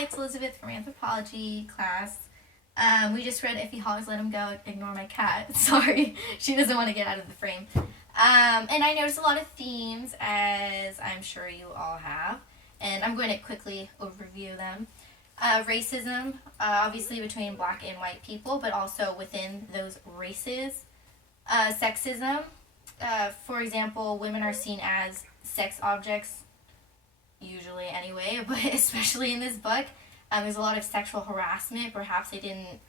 Hi, it's Elizabeth from anthropology class. We just read If He Hollers, Let Him Go, Ignore My Cat. Sorry, she doesn't want to get out of the frame. And I noticed a lot of themes, as I'm sure you all have, and I'm going to quickly overview them. Racism, obviously between black and white people, but also within those races. Sexism, for example, women are seen as sex objects, usually anyway, but especially in this book. There's a lot of sexual harassment. Perhaps they didn't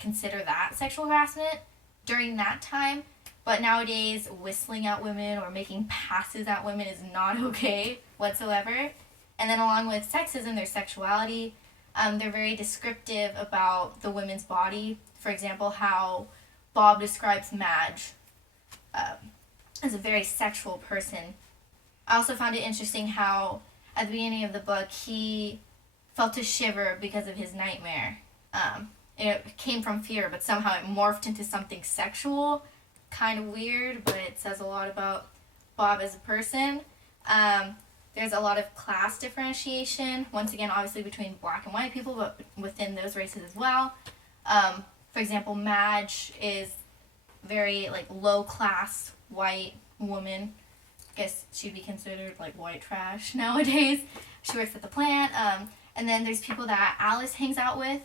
consider that sexual harassment during that time, but nowadays whistling at women or making passes at women is not okay whatsoever. And then along with sexism, there's sexuality. They're very descriptive about the women's body. For example, how Bob describes Madge as a very sexual person. I also found it interesting how at the beginning of the book he felt a shiver because of his nightmare. It came from fear, but somehow it morphed into something sexual. Kind of weird, but it says a lot about Bob as a person. There's a lot of class differentiation, once again, obviously between black and white people, but within those races as well. For example, Madge is very low class white woman. I guess she'd be considered white trash nowadays. She works at the plant. And then there's people that Alice hangs out with,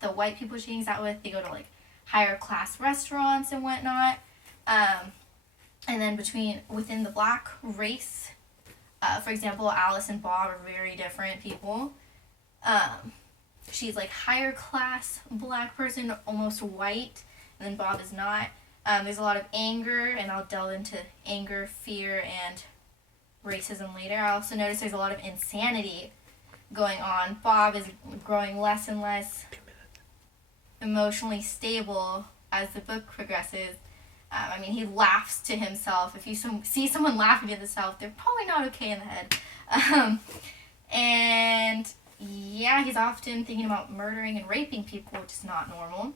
the white people she hangs out with. They go to higher class restaurants and whatnot. And then within the black race, for example, Alice and Bob are very different people. She's higher class black person, almost white, and then Bob is not. There's a lot of anger, and I'll delve into anger, fear, and racism later. I also noticed there's a lot of insanity going on. Bob is growing less and less emotionally stable as the book progresses. He laughs to himself. If you see someone laughing to themselves, they're probably not okay in the head. And yeah, he's often thinking about murdering and raping people, which is not normal.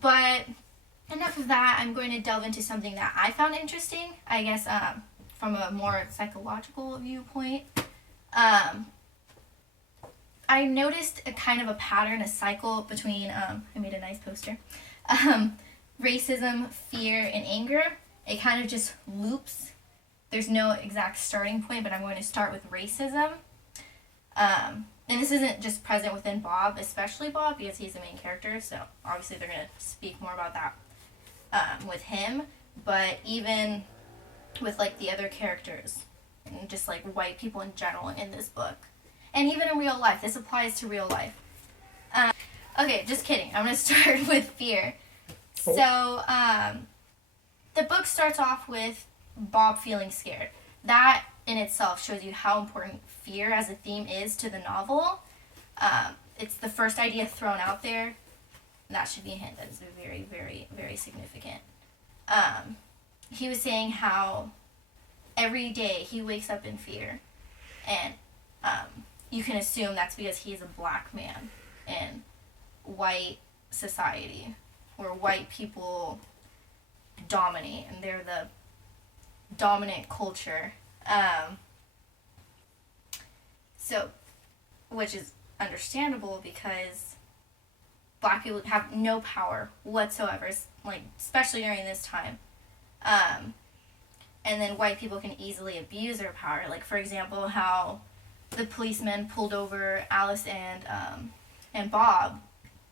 But enough of that. I'm going to delve into something that I found interesting, I guess, from a more psychological viewpoint. I noticed a kind of a pattern, a cycle between, I made a nice poster, racism, fear, and anger. It kind of just loops. There's no exact starting point, but I'm going to start with racism. And this isn't just present within Bob, especially Bob, because he's the main character, so obviously they're going to speak more about that with him, but even with the other characters, and just white people in general in this book. And even in real life, this applies to real life. Okay, just kidding. I'm going to start with fear. So, the book starts off with Bob feeling scared. That in itself shows you how important fear as a theme is to the novel. It's the first idea thrown out there. That should be a hint. That is very, very, very significant. He was saying how every day he wakes up in fear. And you can assume that's because he's a black man in white society, where white people dominate and they're the dominant culture. So, which is understandable because black people have no power whatsoever, especially during this time. And then white people can easily abuse their power. For example, how the policemen pulled over Alice and Bob.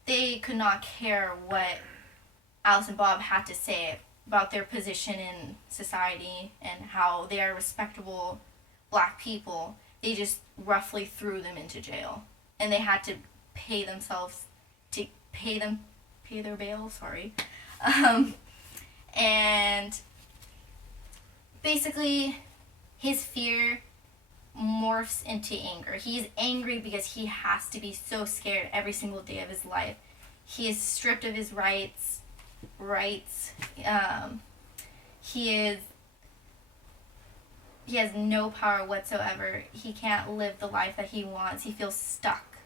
They could not care what Alice and Bob had to say about their position in society and how they are respectable black people. They just roughly threw them into jail. And they had to pay themselves to pay their bail, sorry. And basically, his fear morphs into anger. He's angry because he has to be so scared every single day of his life. He is stripped of his rights. He has no power whatsoever. He can't live the life that he wants. He feels stuck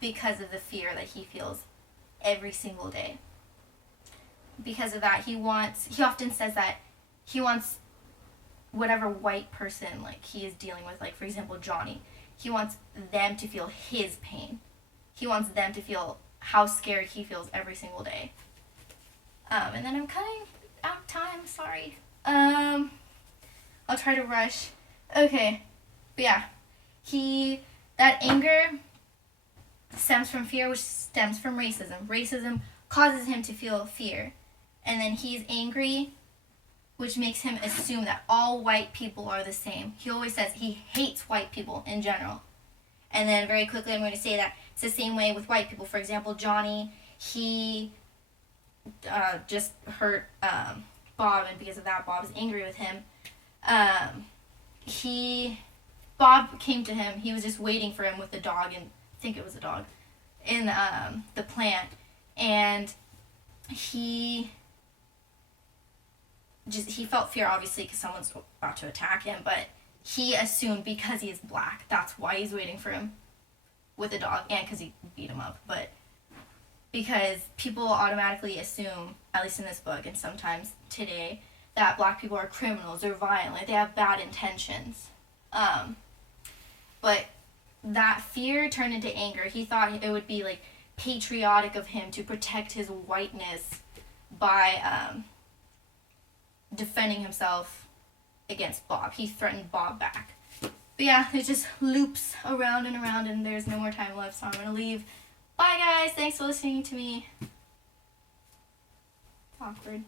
because of the fear that he feels every single day. Because of that, he often says that he wants whatever white person he is dealing with, for example Johnny, he wants them to feel his pain he wants them to feel how scared he feels every single day. And then I'm cutting out of time, sorry. I'll try to rush. Okay, but yeah, that anger stems from fear, which stems from racism. Racism causes him to feel fear. And then he's angry, which makes him assume that all white people are the same. He always says he hates white people in general. And then very quickly I'm going to say that it's the same way with white people. For example, Johnny, he just hurt Bob, and because of that, Bob is angry with him. Bob came to him. He was just waiting for him with the dog, and I think it was a dog, in the plant, and he felt fear, obviously, because someone's about to attack him, but he assumed because he is black, that's why he's waiting for him with the dog, and because he beat him up, but because people automatically assume, at least in this book and sometimes today, that black people are criminals, they're violent, they have bad intentions. But that fear turned into anger. He thought it would be like patriotic of him to protect his whiteness by defending himself against Bob. He threatened Bob back. But yeah, it just loops around and around, and there's no more time left, so I'm going to leave. Bye guys, thanks for listening to me. Awkward.